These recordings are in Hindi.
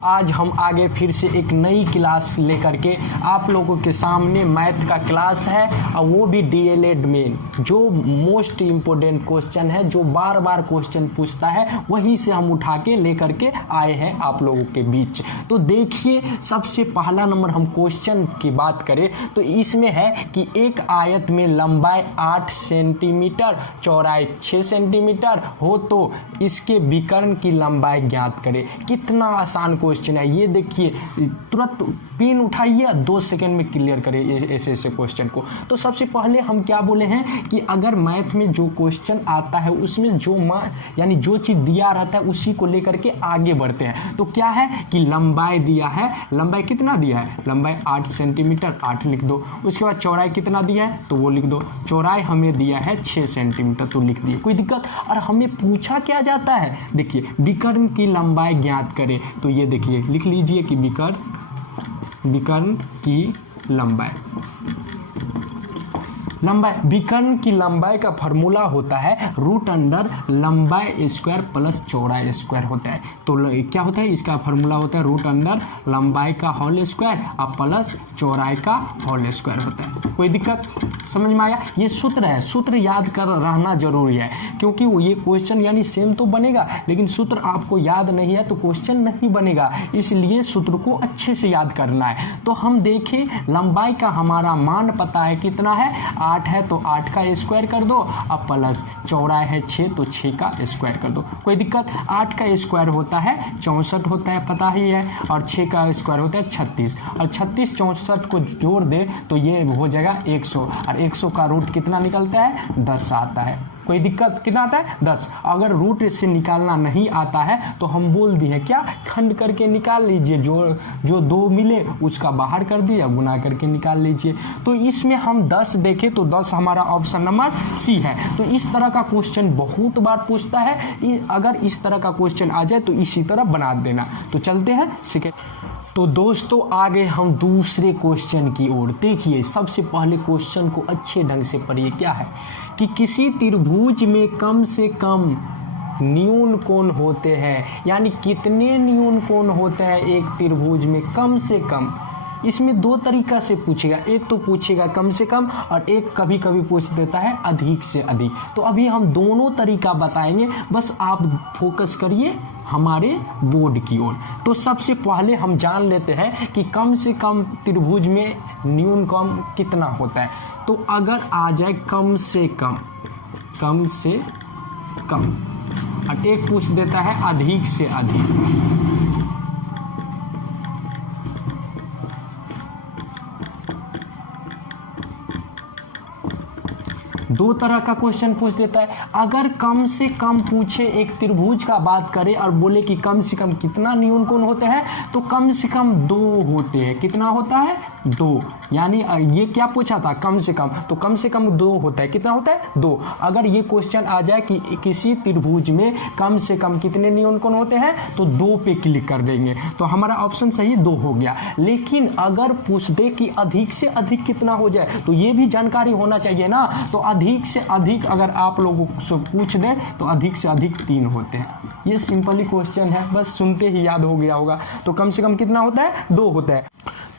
आज हम आगे फिर से एक नई क्लास लेकर के आप लोगों के सामने मैथ का क्लास है, और वो भी डीएलएड में जो मोस्ट इम्पोर्टेंट क्वेश्चन है, जो बार बार क्वेश्चन पूछता है, वहीं से हम उठा के लेकर के आए हैं आप लोगों के बीच। तो देखिए, सबसे पहला नंबर हम क्वेश्चन की बात करें तो इसमें है कि एक आयत में लंबाई 8 सेंटीमीटर चौड़ाई 6 सेंटीमीटर हो तो इसके विकर्ण की लंबाई ज्ञात करें। कितना आसान क्वेश्चन है ये, देखिए तुरंत पेन उठाइए, 2 सेकंड में क्लियर करें ऐसे ऐसे क्वेश्चन को। तो सबसे पहले हम क्या बोले हैं कि अगर मैथ में जो क्वेश्चन आता है उसमें जो यानी जो चीज़ दिया रहता है उसी को लेकर के आगे बढ़ते हैं। तो क्या है कि लंबाई दिया है, लंबाई कितना दिया है, लंबाई 8 सेंटीमीटर, 8 लिख दो। उसके बाद चौड़ाई कितना दिया है तो वो लिख दो। चौड़ाई हमें दिया है 6 सेंटीमीटर तो लिख दिए, कोई दिक्कत। और हमें पूछा क्या जाता है, देखिए विकर्ण की लंबाई ज्ञात करें, तो ये देखिए लिख लीजिए कि विकर्ण की लंबाई विकर्ण की लंबाई का फॉर्मूला होता है रूट अंडर लंबाई स्क्वायर प्लस चौड़ाई स्क्वायर होता है। तो क्या होता है, इसका फॉर्मूला होता है रूट अंडर लंबाई का होल स्क्वायर और प्लस चौड़ाई का होल स्क्वायर होता है। कोई दिक्कत, समझ में आया। ये सूत्र है, सूत्र याद कर रहना जरूरी है, क्योंकि ये क्वेश्चन यानी सेम तो बनेगा लेकिन सूत्र आपको याद नहीं है तो क्वेश्चन नहीं बनेगा, इसलिए सूत्र को अच्छे से याद करना है। तो हम देखें, लंबाई का हमारा मान पता है कितना है, 8 है तो 8 का स्क्वायर कर दो, अब प्लस चौड़ाई है 6 तो 6 का स्क्वायर कर दो। कोई दिक्कत। 8 का स्क्वायर होता है 64 होता है, पता ही है, और 6 का स्क्वायर होता है 36, और 36 64 को जोड़ दे तो ये हो जाएगा 100, और 100 का रूट कितना निकलता है 10 आता है। कोई दिक्कत, कितना आता है 10। अगर रूट से निकालना नहीं आता है तो हम बोल दिए क्या, खंड करके निकाल लीजिए, जो 2 मिले उसका बाहर कर दिया, गुना करके निकाल लीजिए। तो इसमें हम 10 देखें तो 10 हमारा ऑप्शन नंबर सी है। तो इस तरह का क्वेश्चन बहुत बार पूछता है, अगर इस तरह का क्वेश्चन आ जाए तो इसी तरह बना देना। तो चलते हैं सेकेंड। तो दोस्तों आगे हम दूसरे क्वेश्चन की ओर। देखिए, सबसे पहले क्वेश्चन को अच्छे ढंग से पढ़िए। क्या है कि किसी त्रिभुज में कम से कम न्यून कोण होते हैं, यानी कितने न्यून कोण होते हैं एक त्रिभुज में कम से कम। इसमें 2 तरीका से पूछेगा, एक तो पूछेगा कम से कम और एक कभी कभी पूछ देता है अधिक से अधिक। तो अभी हम दोनों तरीका बताएंगे, बस आप फोकस करिए हमारे बोर्ड की ओर। तो सबसे पहले हम जान लेते हैं कि कम से कम त्रिभुज में न्यून कम कितना होता है। तो अगर आ जाए कम से कम और एक पूछ देता है अधिक से अधिक। 2 तरह का क्वेश्चन पूछ देता है। अगर कम से कम पूछे, एक त्रिभुज का बात करें और बोले कि कम से कम कितना न्यून कोण होते हैं, तो कम से कम 2 होते हैं। कितना होता है 2, यानी ये क्या पूछा था कम से कम, तो कम से कम 2 होता है। कितना होता है 2। अगर ये क्वेश्चन आ जाए कि किसी त्रिभुज में कम से कम कितने न्यून कोण होते हैं, तो 2 पे क्लिक कर देंगे, तो हमारा ऑप्शन सही 2 हो गया। लेकिन अगर पूछ दे कि अधिक से अधिक कितना हो जाए, तो ये भी जानकारी होना चाहिए ना। तो अधिक से अधिक अगर आप लोगों से पूछ दे तो अधिक से अधिक 3 होते हैं। ये सिंपली क्वेश्चन है, बस सुनते ही याद हो गया होगा। तो कम से कम कितना होता है 2 होता है।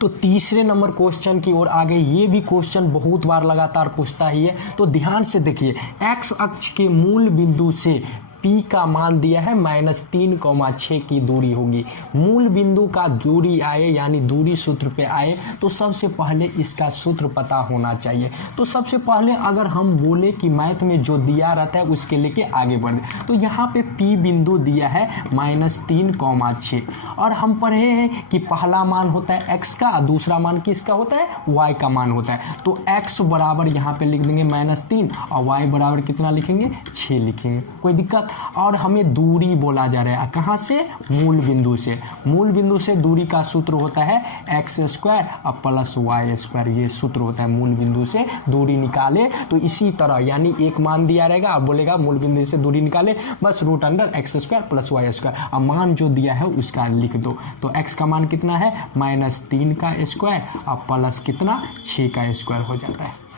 तो तीसरे नंबर क्वेश्चन की ओर आगे, ये भी क्वेश्चन बहुत बार लगातार पूछता ही है। तो ध्यान से देखिए, एक्स अक्ष के मूल बिंदु से P का मान दिया है -3,6 की दूरी होगी। मूल बिंदु का दूरी आए यानी दूरी सूत्र पे आए तो सबसे पहले इसका सूत्र पता होना चाहिए। तो सबसे पहले अगर हम बोले कि मैथ में जो दिया रहता है उसके लेके आगे बढ़े, तो यहाँ पे P बिंदु दिया है -3,6, और हम पढ़े हैं कि पहला मान होता है x का, दूसरा मान किसका होता है y का मान होता है। तो x बराबर यहाँ पे लिख देंगे -3 और y बराबर कितना लिखेंगे 6 लिखेंगे। कोई दिक्कत। और हमें दूरी बोला जा रहा है कहाँ से, मूल बिंदु से। मूल बिंदु से दूरी का सूत्र होता है x² और प्लस y², ये सूत्र होता है। मूल बिंदु से दूरी निकाले तो इसी तरह, यानी एक मान दिया रहेगा, अब बोलेगा मूल बिंदु से दूरी निकाले, बस √x² प्लस y²। अब मान जो दिया है उसका लिख दो। तो x का मान कितना है -3 का स्क्वायर और प्लस कितना 6 का स्क्वायर हो जाता है।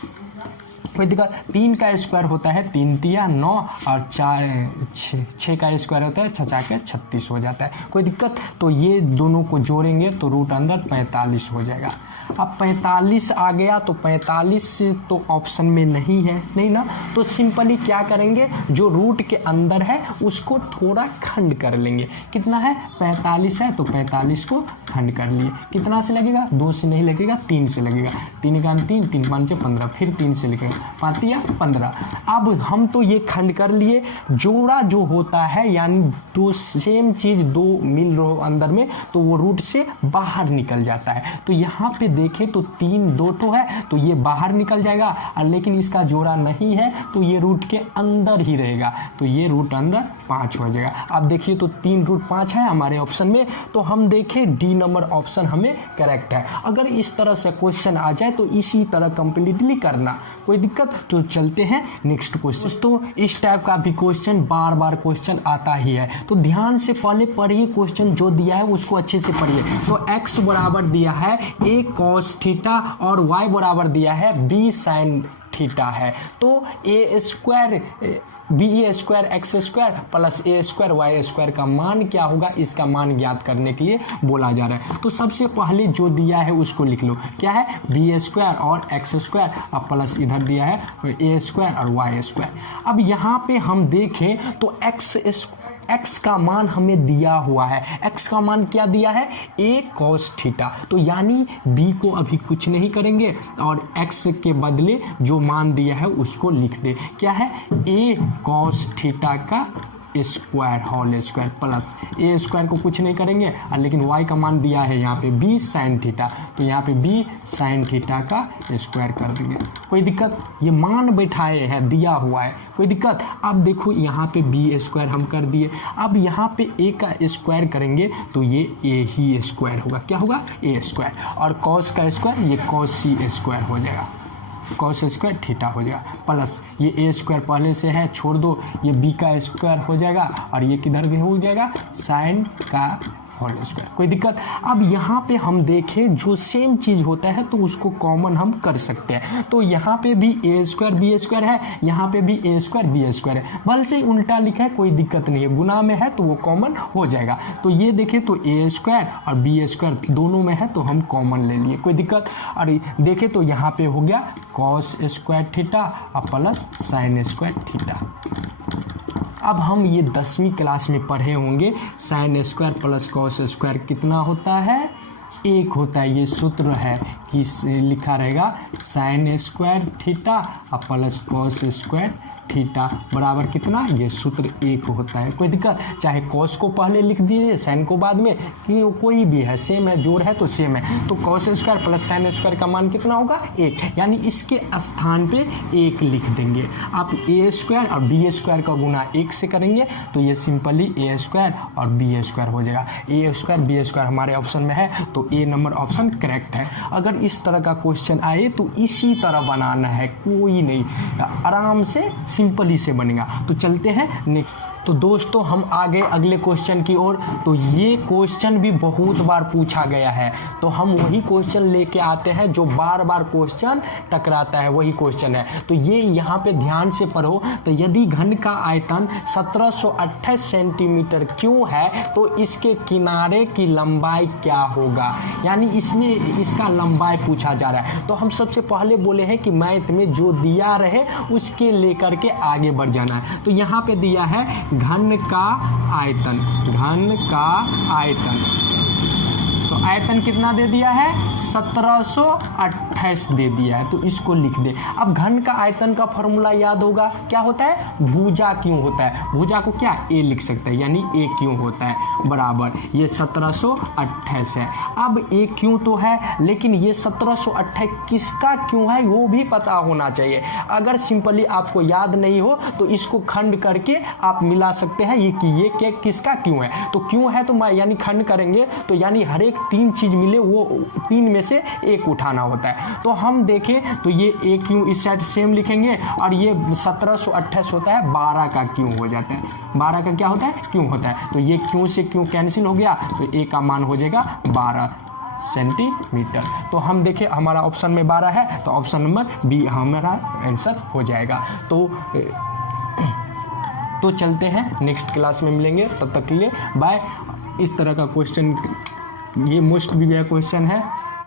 कोई दिक्कत। 3 का स्क्वायर होता है 3 तिया 9 और 6 का स्क्वायर होता है 6 के 36 हो जाता है। कोई दिक्कत। तो ये दोनों को जोड़ेंगे तो रूट अंदर 45 हो जाएगा। अब 45 आ गया तो 45 तो ऑप्शन में नहीं है, नहीं ना, तो सिंपली क्या करेंगे, जो रूट के अंदर है उसको थोड़ा खंड कर लेंगे। कितना है 45 है तो 45 को खंड कर लिए। कितना से लगेगा, 2 से नहीं लगेगा 3 से लगेगा। 3 का 3, 3 5 15, फिर 3 से लिखेगा 5 या 15। अब हम तो ये खंड कर लिए। जोड़ा जो होता है यानी दो सेम चीज दो मिल रहो अंदर में तो वो रूट से बाहर निकल जाता है। तो यहाँ पे देखें तो 3 2 तो है तो ये बाहर निकल जाएगा, और लेकिन इसका जोड़ा नहीं है तो ये रूट के अंदर ही रहेगा, तो ये रूट अंदर 5 हो जाएगा। अब देखिए तो 3 रूट 5 है हमारे ऑप्शन में, तो हम देखें डी नंबर ऑप्शन हमें करेक्ट है। अगर इस तरह से क्वेश्चन आ जाए तो इसी तरह कंप्लीटली करना, कोई दिक्कत। तो चलते हैं नेक्स्ट क्वेश्चन। तो इस टाइप का भी क्वेश्चन बार बार क्वेश्चन आता ही है, तो ध्यान से पहले पढ़िए क्वेश्चन जो दिया है उसको अच्छे से पढ़िए। तो x बराबर दिया है a cos थीटा और y बराबर दिया है b sin थीटा है। तो a square B square X square plus A square Y square का मान क्या होगा, इसका मान ज्ञात करने के लिए बोला जा रहा है। तो सबसे पहले जो दिया है उसको लिख लो, क्या है बी स्क्वायर और एक्स स्क्वायर और प्लस इधर दिया है ए स्क्वायर और वाई स्क्वायर। अब यहाँ पे हम देखें तो एक्स का मान हमें दिया हुआ है, एक्स का मान क्या दिया है a cos थीटा, तो यानी b को अभी कुछ नहीं करेंगे और x के बदले जो मान दिया है उसको लिख दे। क्या है a cos थीटा का square whole square plus A square को कुछ नहीं करेंगे, लेकिन y का मान दिया है यहाँ पे b साइन थीटा, तो यहाँ पे b साइन थीटा का स्क्वायर कर देंगे। कोई दिक्कत, ये मान बैठाए हैं दिया हुआ है, कोई दिक्कत। अब देखो यहाँ पे b स्क्वायर हम कर दिए, अब यहाँ पे a का स्क्वायर करेंगे तो ये a ही स्क्वायर होगा, क्या होगा a स्क्वायर, और cos का स्क्वायर ये cos c स्क्वायर हो जाएगा, cos स्क्वायर थीटा हो जाएगा, प्लस ये a स्क्वायर पहले से है छोड़ दो, ये b का स्क्वायर हो जाएगा और ये किधर भी हो जाएगा साइन का होल स्क्वायर। कोई दिक्कत। अब यहाँ पे हम देखें जो सेम चीज होता है तो उसको कॉमन हम कर सकते हैं। तो यहाँ पे भी a स्क्वायर बी स्क्वायर है, यहाँ पे भी a स्क्वायर बी स्क्वायर है, भले से उल्टा लिखा है कोई दिक्कत नहीं है, गुना में है तो वो कॉमन हो जाएगा। तो ये देखें तो a स्क्वायर और बी स्क्वायर दोनों में है तो हम कॉमन ले लिए, कोई दिक्कत। और देखें तो यहाँ पे हो गया cos स्क्वायर थीटा और प्लस साइन स्क्वायर थीटा। अब हम ये 10वीं क्लास में पढ़े होंगे sine square plus cos square कितना होता है, 1 होता है। ये सूत्र है कि लिखा रहेगा साइन स्क्वायर थीटा और प्लस कॉस स्क्वायर थीटा बराबर कितना, ये सूत्र 1 होता है। कोई दिक्कत, चाहे कॉस को पहले लिख दीजिए साइन को बाद में, कि कोई भी है सेम है, जोड़ है तो सेम है। तो cos square plus sine square का मान कितना होगा 1, यानी इसके स्थान पे 1 लिख देंगे। आप a स्क्वायर और b स्क्वायर का गुना 1 से करेंगे तो ये सिंपली a स्क्वायर और b स्क्वायर हो जाएगा। a स्क्वायर b स्क्वायर हमारे ऑप्शन में है तो ए नंबर ऑप्शन करेक्ट है। अगर इस तरह का क्वेश्चन आए तो इसी तरह बनाना है, कोई नहीं, आराम से सिंपली से बनेगा। तो चलते हैं नेक्स्ट। तो दोस्तों हम आगे अगले क्वेश्चन की ओर। तो ये क्वेश्चन भी बहुत बार पूछा गया है, तो हम वही क्वेश्चन लेके आते हैं जो बार बार क्वेश्चन टकराता है, वही क्वेश्चन है। तो ये यहाँ पे ध्यान से पढ़ो। तो यदि घन का आयतन 1728 सेंटीमीटर क्यों है तो इसके किनारे की लंबाई क्या होगा, यानी इसमें इसका लंबाई पूछा जा रहा है। तो हम सबसे पहले बोले हैं कि मैथ में जो दिया रहे उसके लेकर के आगे बढ़ जाना है। तो यहाँ पे दिया है घन का आयतन, घन का आयतन, तो आयतन कितना दे दिया है 1728 दे दिया है, तो इसको लिख दे। अब घन का आयतन का फॉर्मूला याद होगा, क्या होता है भुजा क्यों होता है, भुजा को क्या a लिख सकते हैं, यानी a क्यों होता है बराबर ये 1728 है। अब a क्यों तो है, लेकिन ये 1728 किसका क्यों है वो भी पता होना चाहिए। अगर सिंपली आपको याद नहीं हो तो इसको खंड करके आप मिला सकते हैं, ये कि ये किसका क्यों है। तो क्यों है तो यानी खंड करेंगे तो यानी हर एक 3 चीज मिले वो 3 में से 1 उठाना होता है। तो हम देखें तो ये a क्यों इस साइड सेम लिखेंगे और ये 1728 होता है 12 का क्यों हो जाता है, 12 का क्या होता है क्यों होता है। तो ये क्यों से क्यों कैंसिल हो गया तो a का मान हो जाएगा 12। सेंटीमीटर। तो हम देखें हमारा ऑप्शन में 12 है, तो ऑप्शन नंबर बी हमारा आंसर हो जाएगा। तो चलते हैं, नेक्स्ट क्लास में मिलेंगे, तब तक के लिए बाय। इस तरह का क्वेश्चन, ये मोस्ट प्रीवियस क्वेश्चन है।